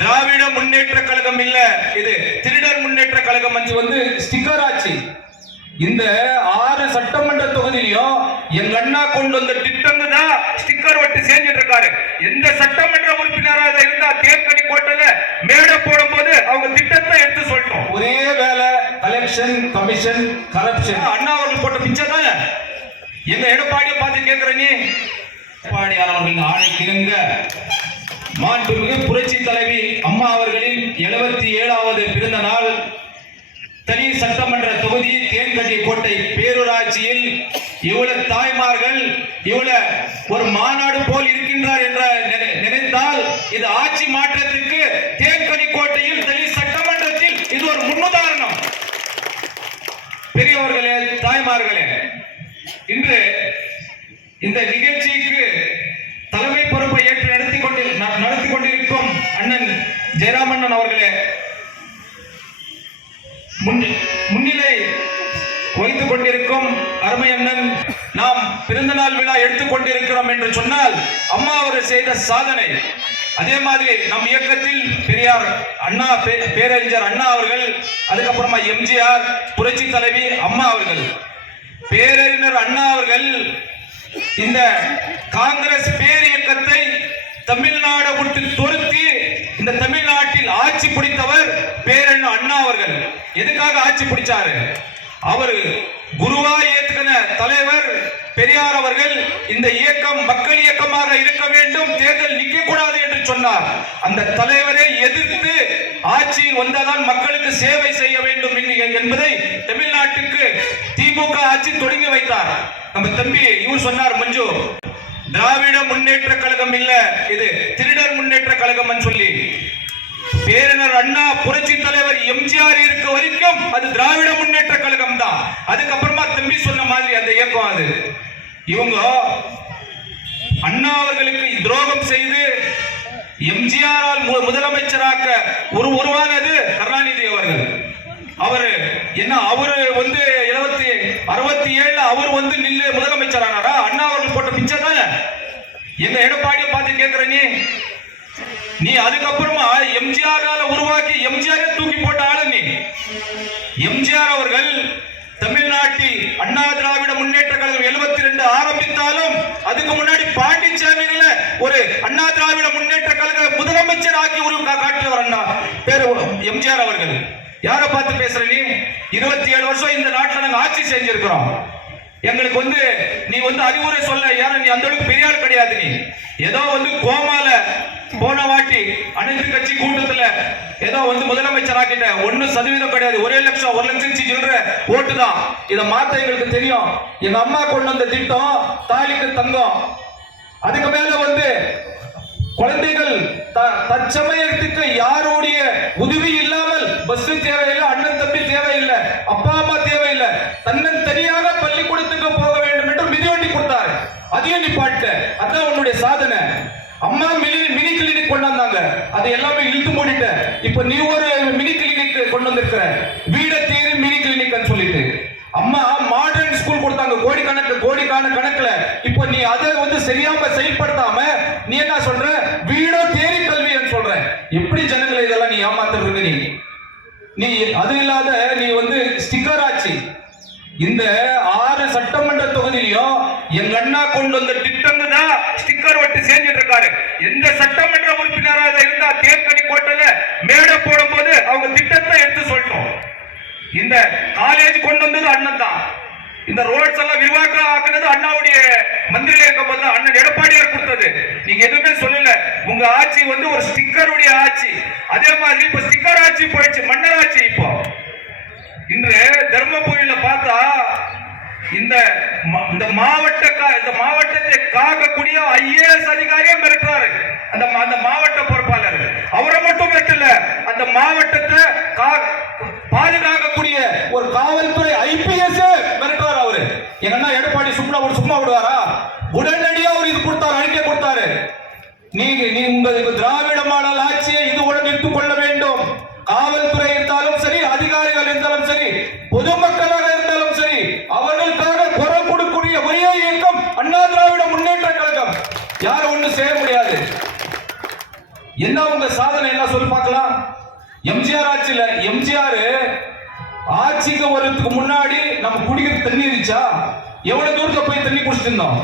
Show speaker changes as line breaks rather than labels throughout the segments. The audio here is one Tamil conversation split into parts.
திராவிட முன்னேற்ற கழகம் இல்ல. இது திருடர் முன்னேற்ற கழகம் வந்து ஸ்டிக்கர் ஆச்சு. இந்த ஆறு சட்டமன்ற தொகுதியிலையும் எங்க அண்ணா கொண்டு வந்த திட்டங்க தான் ஸ்டிக்கர் ஒட்டி செஞ்சுட்டு இருக்காரு எந்த சட்டமன்ற உறுப்பினராக இருந்தா தேர்தலி கோட்டையில மேடை போடும்போது அவங்க திட்டத்தை எடுத்து சொல்லிட்டோம் ஒரே வேலை கலெக்ஷன் கமிஷன் கரப்ஷன் அண்ணா அவர்கள் போட்ட பிச்சை தானே? எங்க எடப்பாடியை பார்த்து கேட்கிற நீ? எடப்பாடியார் அவர்கள் ஆணைக்கிருங்க மாண்புமிகு புரட்சி தலைவி அம்மா அவர்களின் எழுபத்தி ஏழாவது பிறந்த நாள். தனி சட்டமன்ற தொகுதி தேன்கட்டி கோட்டை பேரூராட்சியில் இவ்வளவு தாய்மார்கள் இவ்வளவு ஒரு மாநாடு போல் இருக்கின்றார் என்ற நினை- நினைத்தால் இது ஆட்சி மாற்றத்துக்கு தேன்கடி கோட்டையில் தனி சட்டமன்றத்தில் இது ஒரு முன்னுதாரணம். பெரியவர்களே தாய்மார்களே இன்று இந்த நிகழ்ச்சிக்கு அண்ணன் ஜெயராமண்ணன் அவர்களே முன்னிலை வைத்துக் கொண்டிருக்கும் அருமை அண்ணன் நாம் பிறந்த நாள் விழா எடுத்துக் கொண்டிருக்கிறோம் என்று சொன்னால் அம்மா அவர்கள் செய்த சாதனை. அதே மாதிரி நம் இயக்கத்தில் பெரியார் அண்ணா பே- பேரறிஞர் அண்ணா அவர்கள் அதுக்கப்புறமா எம்ஜிஆர் புரட்சி தலைவி அம்மா அவர்கள். பேரறிஞர் அண்ணா அவர்கள் இந்த காங்கிரஸ் பேரியக்கத்தை தமிழ்நாடு விட்டு துரத்தி இந்த தமிழ்நாட்டில் ஆட்சி பிடித்தவர் பேரறிஞர் அண்ணா அவர்கள் எதுக்காக ஆட்சி பிடிச்சாரு? அவர் குருவா ஏத்துக்கின தலைவர் பெரியார் அவர்கள் இந்த இயக்கம் மக்கள் இயக்கமாக இருக்க வேண்டும் தேர்தல் நிக்க கூடாது என்று சொன்னார். அந்த தலைவரை எதிர்த்து ஆட்சியில் வந்தால்தான் மக்களுக்கு சேவை செய்ய வேண்டும் என்று- என்பதை தமிழ்நாட்டுக்கு திமுக ஆட்சி தொடங்கி வைத்தார். நம்ம தம்பி இவர் சொன்னார் மஞ்சு திராவிட முன்னேற்ற கழகம் இல்ல இது திருடர் முன்னேற்ற கழகம் சொல்லி. பேரனர் அண்ணா புரட்சி தலைவர் எம்ஜிஆர் இருக்க வரைக்கும் அது திராவிட முன்னேற்ற கழகம் தான் அதுக்கப்புறமா தம்பி சொன்ன மாதிரி அந்த இயக்கம் அது. இவங்க அண்ணா அவர்களுக்கு துரோகம் செய்து எம்ஜிஆரால் மு- முதலமைச்சராக்க ஒரு உருவானது கருணாநிதி அவர்கள். அவரு என்ன அவரு வந்து எழுபத்தி அறுபத்தி ஏழுல அவர் வந்து நில்லு முதலமைச்சர் ஆனாரா அண்ணா அவர்கள் போட்ட பிச்சை தானே? எங்க எடப்பாடியை பார்த்து கேட்கிற நீ அதுக்கப்புறமா எம்ஜிஆரால உருவாக்கி எம்ஜிஆரே தூக்கி போட்ட ஆளு நீ. எம்ஜிஆர் அவர்கள் தமிழ்நாட்டில் அண்ணா திராவிட முன்னேற்ற கழகம் 72 ரெண்டு ஆரம்பித்தாலும் அதுக்கு முன்னாடி பாண்டிச்சேரியில ஒரு அண்ணா திராவிட முன்னேற்ற கழக முதலமைச்சர் ஆக்கி ஒரு காட்டியவர் அண்ணா. பேரு எம்ஜிஆர் அவர்கள். யாரை பார்த்து பேசுற நீ? இருபத்தி ஏழு வருஷம் இந்த நாட்டில் நாங்கள் ஆட்சி செஞ்சிருக்கிறோம். எங்களுக்கு வந்து நீ வந்து அறிவுரை சொல்ல யாரும் நீ அந்த அளவுக்கு பெரிய ஆள் கிடையாது நீ. ஏதோ வந்து கோமால போன வாட்டி அனைத்து கட்சி கூட்டத்துல ஏதோ வந்து முதலமைச்சர் ஆக்கிட்ட ஒண்ணு சதவீதம் கிடையாது. ஒரே லட்சம் ஒரு லட்சம் சில்லற ஓட்டு தான். இதை மாத்த எங்களுக்கு தெரியும். எங்க அம்மா கொண்டு வந்த திட்டம் தாலிக்கு தங்கம். அதுக்கு மேல வந்து குழந்தைகள் தற்சமயத்துக்கு யாருடைய உதவி இல்லாமல் பஸ் தேவையில்லை அண்ணன் தம்பி தேவையில்லை அப்பா அம்மா தேவையில்லை. தன்னன் தனியாக பள்ளிக்கூடத்துக்கு போக வேண்டும் என்று மிதிவண்டி கொடுத்தாரு. அதையும் நிப்பாட்ட அதான் உன்னுடைய சாதனை. அம்மா மிதி மினி கிளினிக் கொண்டு வந்தாங்க அதை எல்லாமே இழுத்து மூடிட்ட இப்ப நீ ஒரு மினி கிளினிக் கொண்டு வந்திருக்கிற. வீட தேடி மினி கிளினிக் சொல்லிட்டு. அம்மா மாடர்ன் ஸ்கூல் கொடுத்தாங்க. கோடி கணக்கு கோடிக்கான கணக்குல. இப்ப நீ அதை வந்து சரியாம செயல்படுத்தாம நீ என்ன சொல்ற? வீடோ தேரி கல்வின்னு சொல்ற. எப்படி ஜனங்களை இதெல்லாம் நீ ஏமாத்துறது நீ? நீ அது இல்லாத நீ வந்து ஸ்டிக்கர் ஆச்சு. இந்த ஆறு சட்டமன்ற தொகுதியிலையும் எங்க அண்ணா கொண்டு வந்த திட்டங்க தான் ஸ்டிக்கர் ஒட்டி சேர்ந்துட்டு இருக்காரு. எந்த சட்டமன்ற உறுப்பினராக இருந்தா தேர்தலி கோட்டையில மேடை போடும்போது அவங்க திட்டத்தை எடுத்து சொல்லிட்டோம் இந்த காலேஜ் கொண்டு வந்தது அண்ணன் தான் இந்த ரோட்ஸ் எல்லாம் விரிவாக்கம் ஆக்குனது அண்ணா மந்திரில இருக்கும்போது தான் அண்ணன் எடப்பாடியார் கொடுத்தது நீங்க எதுவுமே சொல்லல உங்க ஆட்சி வந்து ஒரு ஸ்டிக்கருடைய ஆட்சி அதே மாதிரி இப்ப ஸ்டிக்கர் ஆட்சி போயிடுச்சு மன்னர் ஆட்சி இப்போ இன்று தர்மபுரியில பார்த்தா இந்த இந்த மாவட்ட இந்த மாவட்டத்தை காக்கக்கூடிய ஐஏஎஸ் அதிகாரியே மிரட்டுறாரு. அந்த மா- அந்த மாவட்ட பொறுப்பாளர் அவரை மட்டும் மிரட்டல. அந்த மாவட்டத்தை கா- பாதுகாக்கக்கூடிய ஒரு காவல்துறை ஐபிஎஸ் மிரட்டுறாரு அவரு. என்னன்னா எடப்பாடி சும்மா அவர் சும்மா விடுவாரா? உடனடியா அவர் இது கொடுத்தாரு அறிக்கை கொடுத்தாரு. நீங்க நீ உங்களுக்கு திராவிட மாடல் ஆட்சியை இது உடன் எடுத்துக் கொள்ள வேண்டும். காவல்துறை இருந்தாலும் சரி அதிகாரிகள் இருந்தாலும் சரி பொதுமக்களாக இருந்தாலும் சரி அவர்களுக்காக குரல் கொடுக்கக்கூடிய ஒரே இயக்கம் அண்ணா திராவிட முன்னேற்ற கழகம் யாரும் ஒண்ணு செய்ய முடியாது என்ன உங்க சாதனை என்ன சொல்லி பார்க்கலாம்? எம்ஜிஆர் ஆட்சியில எம்ஜிஆர் ஆட்சிக்கு வர்றதுக்கு முன்னாடி நம்ம குடிக்கிற தண்ணி இருந்துச்சா? எவ்வளவு தூரத்துல போய் தண்ணி குடிச்சிட்டு இருந்தோம்?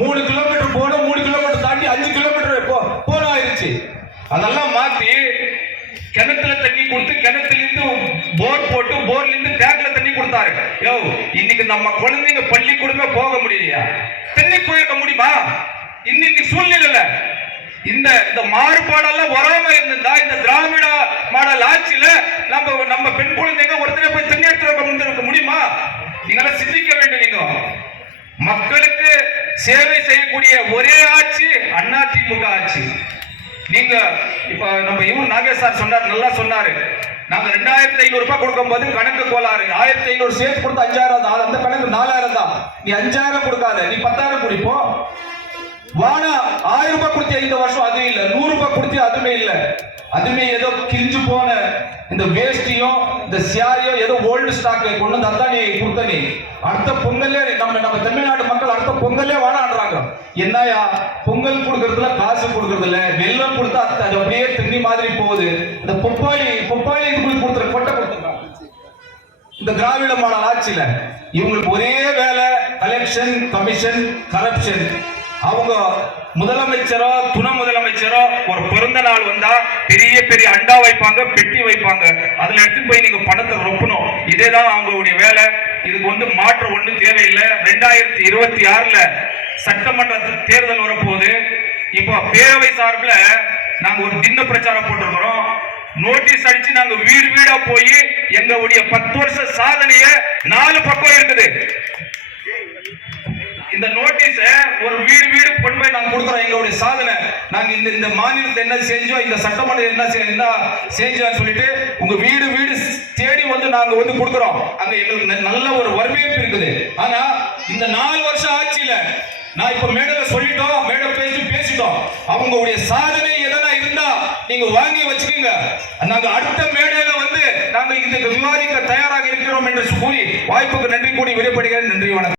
மூணு கிலோமீட்டர் போனோம். மூணு கிலோமீட்டர் தாண்டி அஞ்சு கிலோமீட்டர் போ போன ஆயிருச்சு. அதெல்லாம் மாத்தி கிணத்துல தண்ணி கொடுத்து கிணத்துல இருந்து போர் போட்டு போர்ல இருந்து டேங்க்ல தண்ணி கொடுத்தாரு. யோ இன்னைக்கு நம்ம குழந்தைங்க பள்ளிக்கூடமே போக முடியலையா? தண்ணி போயிருக்க முடியுமா? இன்னைக்கு சூழ்நிலையில இந்த இந்த மாறுபாடெல்லாம் வராம இருந்தா இந்த திராவிட மாடல் ஆட்சியில நம்ம நம்ம பெண் குழந்தைங்க ஒருத்தரை போய் தண்ணி எடுத்து இருக்க முடியுமா? நீங்களாம் சிந்திக்க வேண்டும் நீங்க. மக்களுக்கு சேவை செய்யக்கூடிய ஒரே ஆட்சி அண்ணா திமுக ஆட்சி. நீங்க இப்ப நம்ம இவன் நாகேஷ் சார் சொன்னார் நல்லா சொன்னாரு. நாங்க ரெண்டாயிரத்தி ஐநூறு ரூபாய் கொடுக்கும் போது கணக்கு கோளாறு. ஆயிரத்தி ஐநூறு சேர்த்து கொடுத்து அஞ்சாயிரம் தான். அந்த கணக்கு நாலாயிரம் தான். நீ அஞ்சாயிரம் கொடுக்காத நீ பத்தாயிரம் குடிப்போம். வானா ஆயிரம் ரூபாய் கொடுத்து இந்த வருஷம் அதுவும் இல்ல. நூறு ரூபாய் கொடுத்து அதுவுமே இல்ல. அதுமே ஏதோ கிழிஞ்சு போன இந்த வேஷ்டியும் இந்த சியாரியோ ஏதோ ஓல்டு ஸ்டாக் கொண்டு வந்து அதான் நீ கொடுத்த நீ அடுத்த பொங்கல்லே நம்ம நம்ம தமிழ்நாடு மக்கள் அடுத்த பொங்கல்லே வானாடுறாங்க என்னயா பொங்கல் கொடுக்கறதுல காசு கொடுக்கறதுல வெள்ளம் கொடுத்தா அது அப்படியே தண்ணி மாதிரி போகுது. இந்த பொப்பாளி பொப்பாளி இதுக்குள்ள கொடுத்துற கொட்டை கொடுத்துருக்காங்க இந்த திராவிட மாடல் ஆட்சியில இவங்களுக்கு ஒரே வேலை கலெக்ஷன் கமிஷன் கரப்ஷன் அவங்க முதலமைச்சரோ துணை முதலமைச்சரோ ஒரு பிறந்த நாள் வந்தா பெரிய பெரிய அண்டா வைப்பாங்க பெட்டி வைப்பாங்க. அதுல எடுத்து போய் நீங்க பணத்தை ரொப்பணும். இதேதான் அவங்களுடைய வேலை. இதுக்கு வந்து மாற்றம் ஒண்ணும் தேவையில்லை. ரெண்டாயிரத்தி இருபத்தி ஆறுல சட்டமன்ற தேர்தல் வரப்போகுது. இப்போ பேரவை சார்பில் நாங்க ஒரு தின்ன பிரச்சாரம் போட்டிருக்கிறோம். நோட்டீஸ் அடிச்சு நாங்க வீடு வீடா போய் எங்களுடைய பத்து வருஷ சாதனைய நாலு பக்கம் இருக்குது. இந்த நோட்டீஸ ஒரு வீடு நாங்க கொடுக்குறோம் எங்களுடைய சாதனை. நாங்க இந்த இந்த மாநிலத்தை என்ன செஞ்சோம் இந்த சட்டமன்றம் என்ன செ- என்ன செஞ்சோம்னு சொல்லிட்டு உங்க வீடு வீடு தேடி வந்து நாங்க வந்து கொடுக்குறோம். அங்க எங்களுக்கு நல்ல ஒரு வரவேற்பு இருக்குது. ஆனா இந்த நாலு வருஷம் ஆட்சியில நான் இப்ப மேடையில சொல்லிட்டோம் மேடை பேசி பேசிட்டோம். அவங்களுடைய சாதனை எதனா இருந்தா நீங்க வாங்கி வச்சுக்கோங்க. நாங்க அடுத்த மேடையில வந்து நாங்க இதுக்கு விவாதிக்க தயாராக இருக்கிறோம் என்று கூறி வாய்ப்புக்கு நன்றி கூடி விடைபடுகிறேன் நன்றி வணக்கம்.